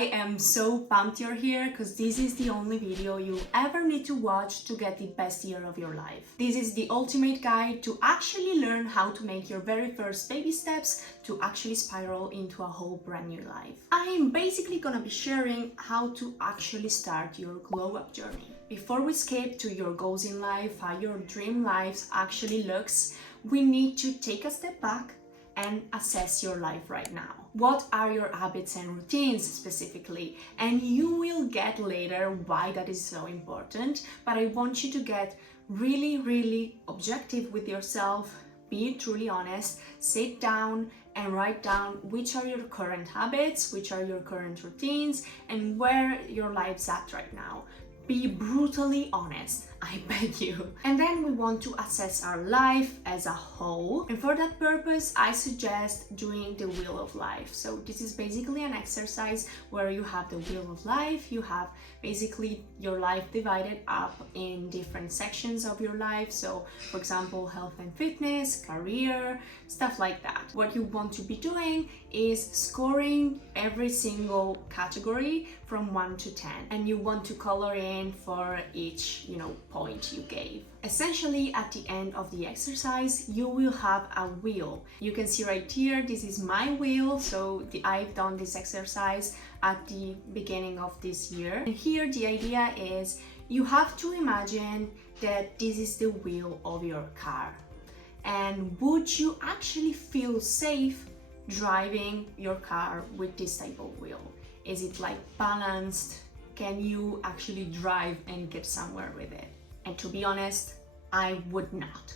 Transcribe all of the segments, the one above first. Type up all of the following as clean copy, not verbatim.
I am so pumped you're here because this is the only video you ever need to watch to get the best year of your life. This is the ultimate guide to actually learn how to make your very first baby steps to actually spiral into a whole brand new life. I'm basically gonna be sharing how to actually start your glow up journey. Before we skip to your goals in life, how your dream life actually looks, we need to take a step back and assess your life right now. What are your habits and routines specifically? And you will get later why that is so important, but I want you to get really objective with yourself, be truly honest, sit down and write down which are your current habits, which are your current routines, and where your life's at right now. Be brutally honest, I beg you. And then we want to assess our life as a whole. And for that purpose, I suggest doing the wheel of life. So this is basically an exercise where you have the wheel of life. You have basically your life divided up in different sections of your life. So for example, health and fitness, career, stuff like that. What you want to be doing is scoring every single category from 1 to 10. And you want to color in for each, point you gave. Essentially, at the end of the exercise, you will have a wheel. You can see right here, this is my wheel. So I've done this exercise at the beginning of this year. And here the idea is you have to imagine that this is the wheel of your car. And would you actually feel safe driving your car with this type of wheel? Is it like balanced? Can you actually drive and get somewhere with it? And to be honest, I would not.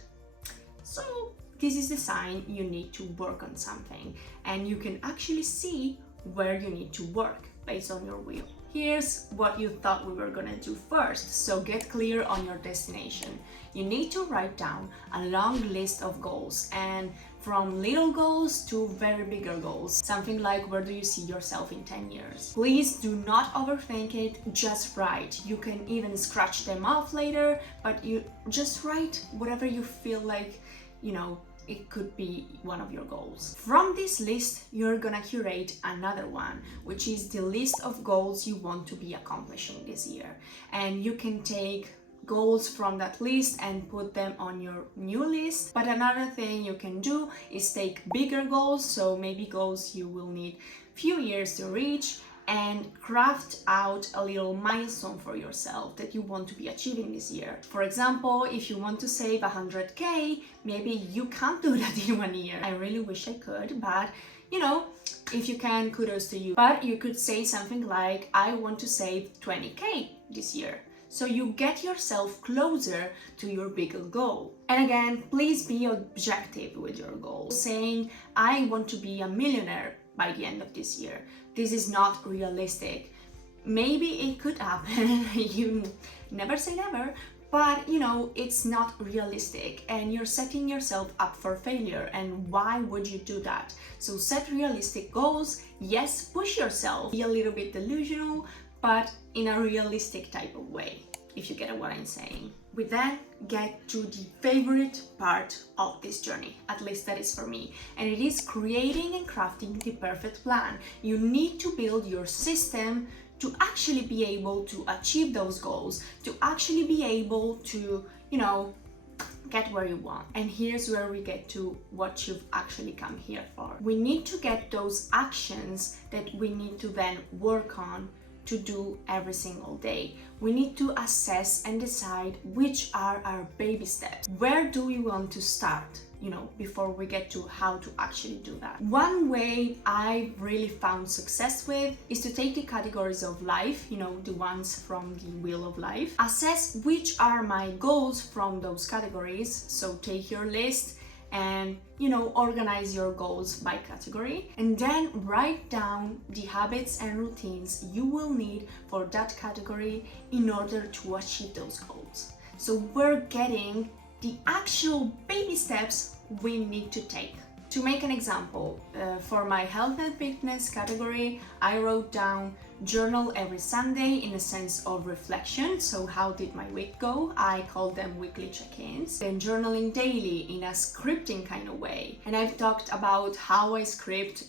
So this is the sign you need to work on something, and you can actually see where you need to work based on your wheel. Here's what you thought we were gonna do first, so get clear on your destination. You need to write down a long list of goals, and from little goals to very bigger goals. Something like, where do you see yourself in 10 years? Please do not overthink it, just write. You can even scratch them off later, but you just write whatever you feel like, it could be one of your goals. From this list, you're gonna curate another one, which is the list of goals you want to be accomplishing this year. And you can take goals from that list and put them on your new list. But another thing you can do is take bigger goals, so maybe goals you will need few years to reach, and craft out a little milestone for yourself that you want to be achieving this year. For example, if you want to save 100k, maybe you can't do that in 1 year. I really wish I could, but if you can, kudos to you. But you could say something like, I want to save 20k this year. So you get yourself closer to your bigger goal. And again, please be objective with your goal. Saying, I want to be a millionaire by the end of this year. This is not realistic. Maybe it could happen, you never say never, but it's not realistic and you're setting yourself up for failure. And why would you do that? So set realistic goals. Yes, push yourself, be a little bit delusional, but in a realistic type of way, if you get what I'm saying. We then get to the favorite part of this journey, at least that is for me, and it is creating and crafting the perfect plan. You need to build your system to actually be able to achieve those goals, to actually be able to, get where you want. And here's where we get to what you've actually come here for. We need to get those actions that we need to then work on to do every single day. We need to assess and decide which are our baby steps. Where do we want to start, before we get to how to actually do that. One way I've really found success with is to take the categories of life, the ones from the wheel of life, assess which are my goals from those categories. So take your list and organize your goals by category, and then write down the habits and routines you will need for that category in order to achieve those goals. So we're getting the actual baby steps we need to take. To make an example, for my health and fitness category, I wrote down journal every Sunday in a sense of reflection. So how did my week go? I call them weekly check-ins. Then journaling daily in a scripting kind of way. And I've talked about how I script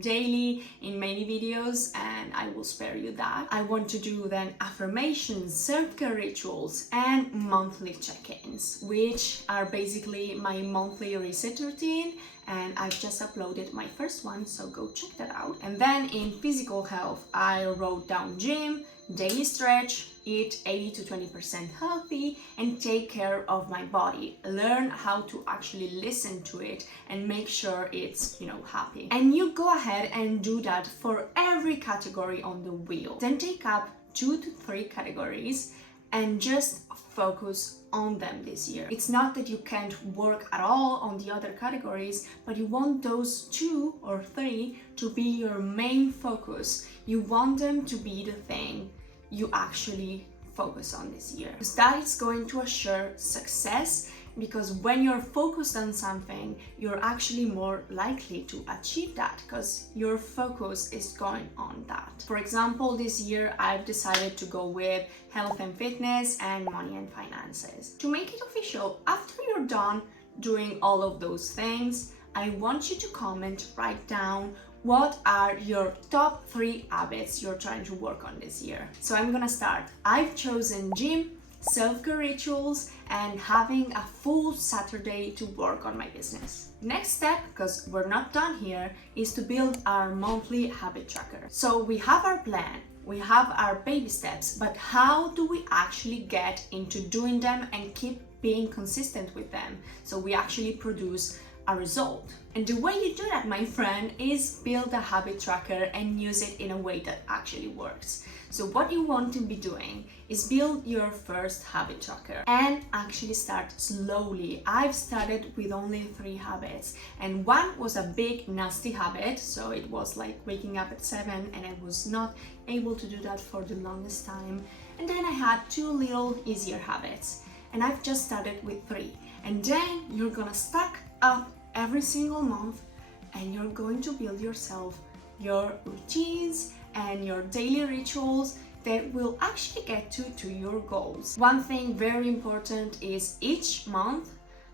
daily in many videos, and I will spare you that. I want to do then affirmations, self-care rituals, and monthly check-ins, which are basically my monthly reset routine. And I've just uploaded my first one, so go check that out. And then in physical health, I wrote down gym, daily stretch, eat 80 to 20% healthy, and take care of my body. Learn how to actually listen to it and make sure it's, happy. And you go ahead and do that for every category on the wheel. Then take up 2 to 3 categories and just focus on them this year. It's not that you can't work at all on the other categories, but you want those 2 or 3 to be your main focus. You want them to be the thing you actually focus on this year. Because that is going to assure success, because when you're focused on something, you're actually more likely to achieve that because your focus is going on that. For example, this year I've decided to go with health and fitness and money and finances. To make it official, after you're done doing all of those things, I want you to comment, write down what are your top 3 habits you're trying to work on this year. So I'm gonna start. I've chosen gym, self-care rituals, and having a full Saturday to work on my business. Next step, because we're not done here, is to build our monthly habit tracker. So we have our plan, we have our baby steps, but how do we actually get into doing them and keep being consistent with them so we actually produce a result? And the way you do that, my friend, is build a habit tracker and use it in a way that actually works. So what you want to be doing is build your first habit tracker and actually start slowly. I've started with only 3 habits, and one was a big nasty habit, so it was like waking up at 7, and I was not able to do that for the longest time. And then I had 2 little easier habits, and I've just started with 3. And then you're gonna stack up every single month, and you're going to build yourself your routines and your daily rituals that will actually get to your goals. One thing very important is each month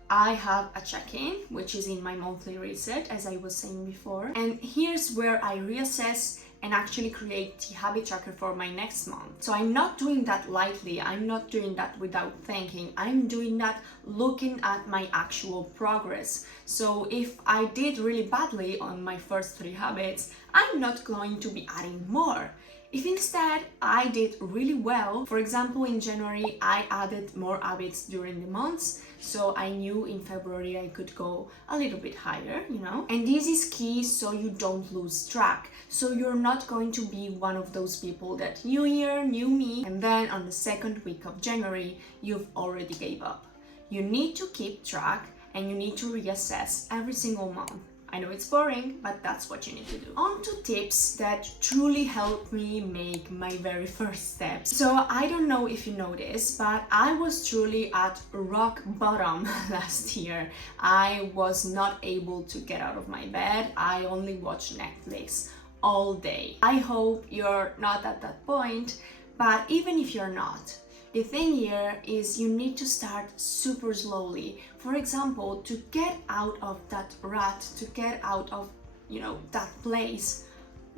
I have a check-in, which is in my monthly reset, as I was saying before. And here's where I reassess and actually create the habit tracker for my next month. So I'm not doing that lightly. I'm not doing that without thinking. I'm doing that looking at my actual progress. So if I did really badly on my first 3 habits, I'm not going to be adding more. If instead I did really well, for example, in January, I added more habits during the months, so I knew in February I could go a little bit higher, And this is key so you don't lose track. So you're not going to be one of those people that new year, new me, and then on the second week of January, you've already gave up. You need to keep track and you need to reassess every single month. I know it's boring, but that's what you need to do. On to tips that truly helped me make my very first steps. So I don't know if you know this, but I was truly at rock bottom last year. I was not able to get out of my bed. I only watched Netflix all day. I hope you're not at that point, but even if you're not, the thing here is you need to start super slowly. For example, to get out of that rut, to get out of, that place,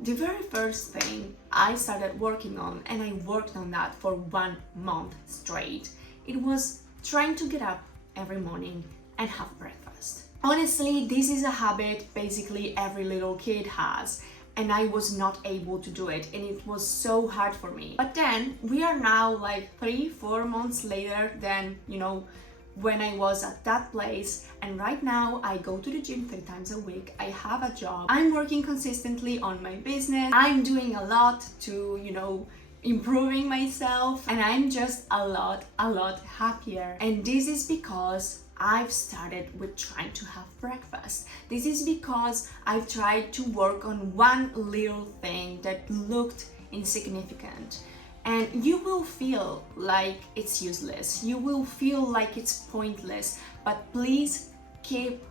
the very first thing I started working on, and I worked on that for 1 month straight, it was trying to get up every morning and have breakfast. Honestly, this is a habit basically every little kid has. And I was not able to do it, and it was so hard for me. But then we are now like 3-4 months later than when I was at that place, and right now I go to the gym 3 times a week. I have a job, I'm working consistently on my business, I'm doing a lot to improving myself, and I'm just a lot happier. And this is because I've started with trying to have breakfast. This is because I've tried to work on one little thing that looked insignificant. And you will feel like it's useless. You will feel like it's pointless, but please keep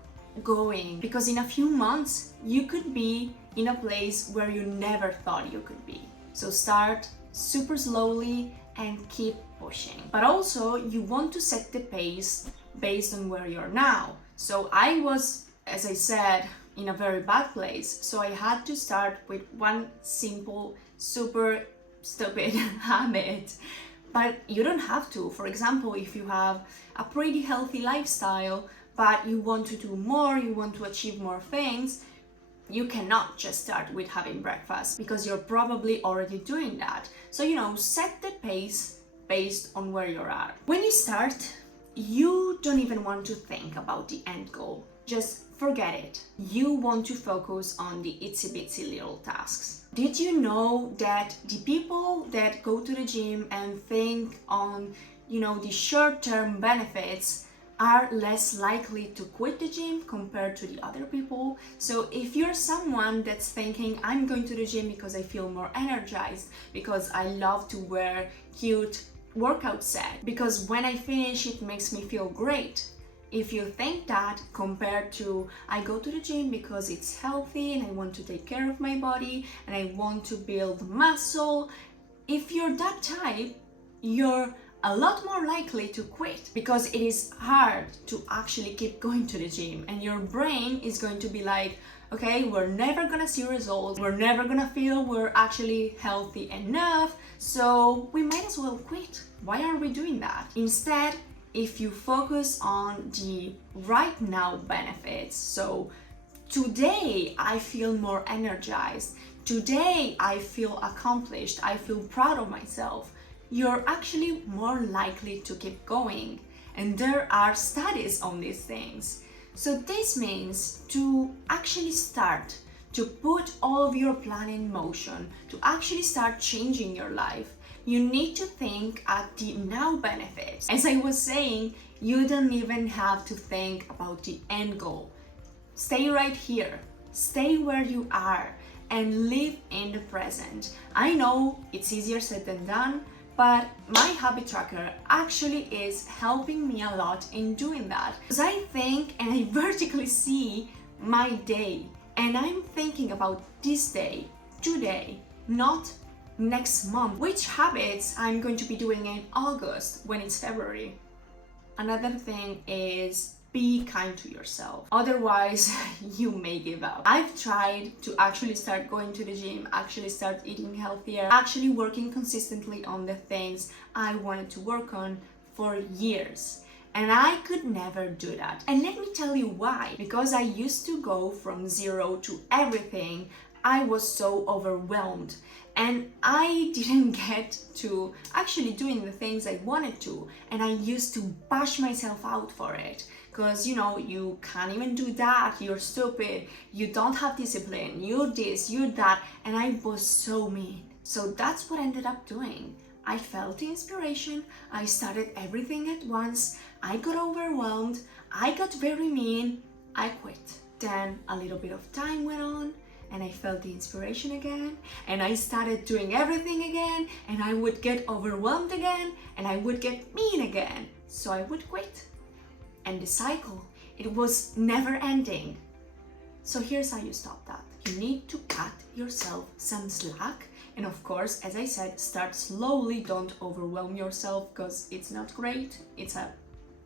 going, because in a few months, you could be in a place where you never thought you could be. So start super slowly and keep pushing. But also you want to set the pace based on where you're now. So I was, as I said, in a very bad place. So I had to start with one simple, super stupid habit. But you don't have to. For example, if you have a pretty healthy lifestyle, but you want to do more, you want to achieve more things, you cannot just start with having breakfast because you're probably already doing that. So, set the pace based on where you're at. When you start, you don't even want to think about the end goal. Just forget it. You want to focus on the itsy bitsy little tasks. Did you know that the people that go to the gym and think on, the short-term benefits are less likely to quit the gym compared to the other people? So if you're someone that's thinking, I'm going to the gym because I feel more energized, because I love to wear cute workout set, because when I finish it makes me feel great. If you think that compared to, I go to the gym because it's healthy and I want to take care of my body and I want to build muscle, if you're that type, you're a lot more likely to quit, because it is hard to actually keep going to the gym and your brain is going to be like, okay, we're never gonna see results, we're never gonna feel we're actually healthy enough, so we might as well quit. Why are we doing that? Instead, if you focus on the right now benefits, so today I feel more energized, today I feel accomplished, I feel proud of myself, you're actually more likely to keep going. And there are studies on these things. So this means to actually start, to put all of your plan in motion, to actually start changing your life, you need to think at the now benefits. As I was saying, you don't even have to think about the end goal. Stay right here, stay where you are, and live in the present. I know it's easier said than done, but my habit tracker actually is helping me a lot in doing that. Because I think and I vertically see my day, and I'm thinking about this day, today, not next month. Which habits I'm going to be doing in August when it's February. Another thing is be kind to yourself. Otherwise, you may give up. I've tried to actually start going to the gym, actually start eating healthier, actually working consistently on the things I wanted to work on for years. And I could never do that. And let me tell you why. Because I used to go from zero to everything. I was so overwhelmed. And I didn't get to actually doing the things I wanted to. And I used to bash myself out for it. Because, you can't even do that, you're stupid, you don't have discipline, you're this, you're that, and I was so mean. So that's what I ended up doing. I felt the inspiration, I started everything at once, I got overwhelmed, I got very mean, I quit. Then a little bit of time went on, and I felt the inspiration again, and I started doing everything again, and I would get overwhelmed again, and I would get mean again. So I would quit. And the cycle, it was never ending. So here's how you stop that. You need to cut yourself some slack. And of course, as I said, start slowly, don't overwhelm yourself because it's not great. It's a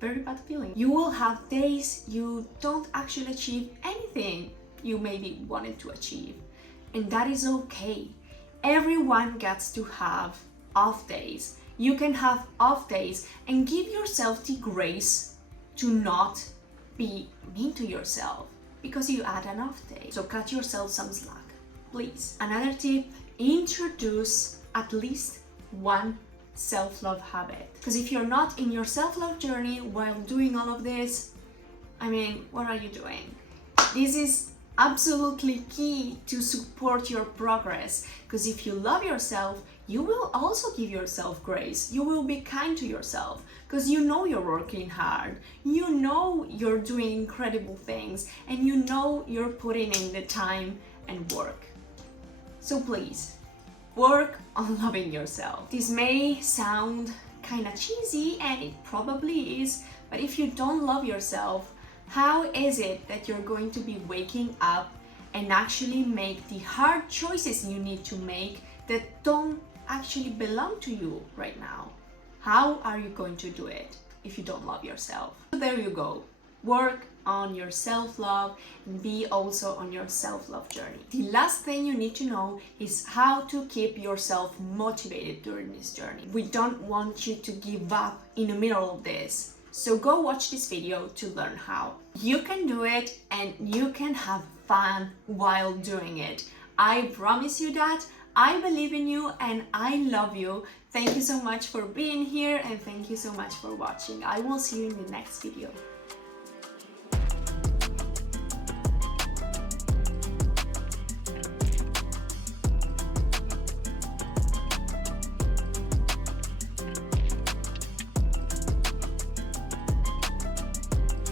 very bad feeling. You will have days you don't actually achieve anything you maybe wanted to achieve. And that is okay. Everyone gets to have off days. You can have off days and give yourself the grace to not be mean to yourself because you had an off day. So cut yourself some slack, please. Another tip, introduce at least one self-love habit. Because if you're not in your self-love journey while doing all of this, what are you doing? This is absolutely key to support your progress. Because if you love yourself, you will also give yourself grace. You will be kind to yourself because you know you're working hard. You know you're doing incredible things and you know you're putting in the time and work. So please, work on loving yourself. This may sound kind of cheesy and it probably is, but if you don't love yourself, how is it that you're going to be waking up and actually make the hard choices you need to make that don't actually belong to you right now. How are you going to do it if you don't love yourself? So there you go. Work on your self-love and be also on your self-love journey. The last thing you need to know is how to keep yourself motivated during this journey. We don't want you to give up in the middle of this. So go watch this video to learn how. You can do it and you can have fun while doing it. I promise you that. I believe in you and I love you. Thank you so much for being here and thank you so much for watching. I will see you in the next video.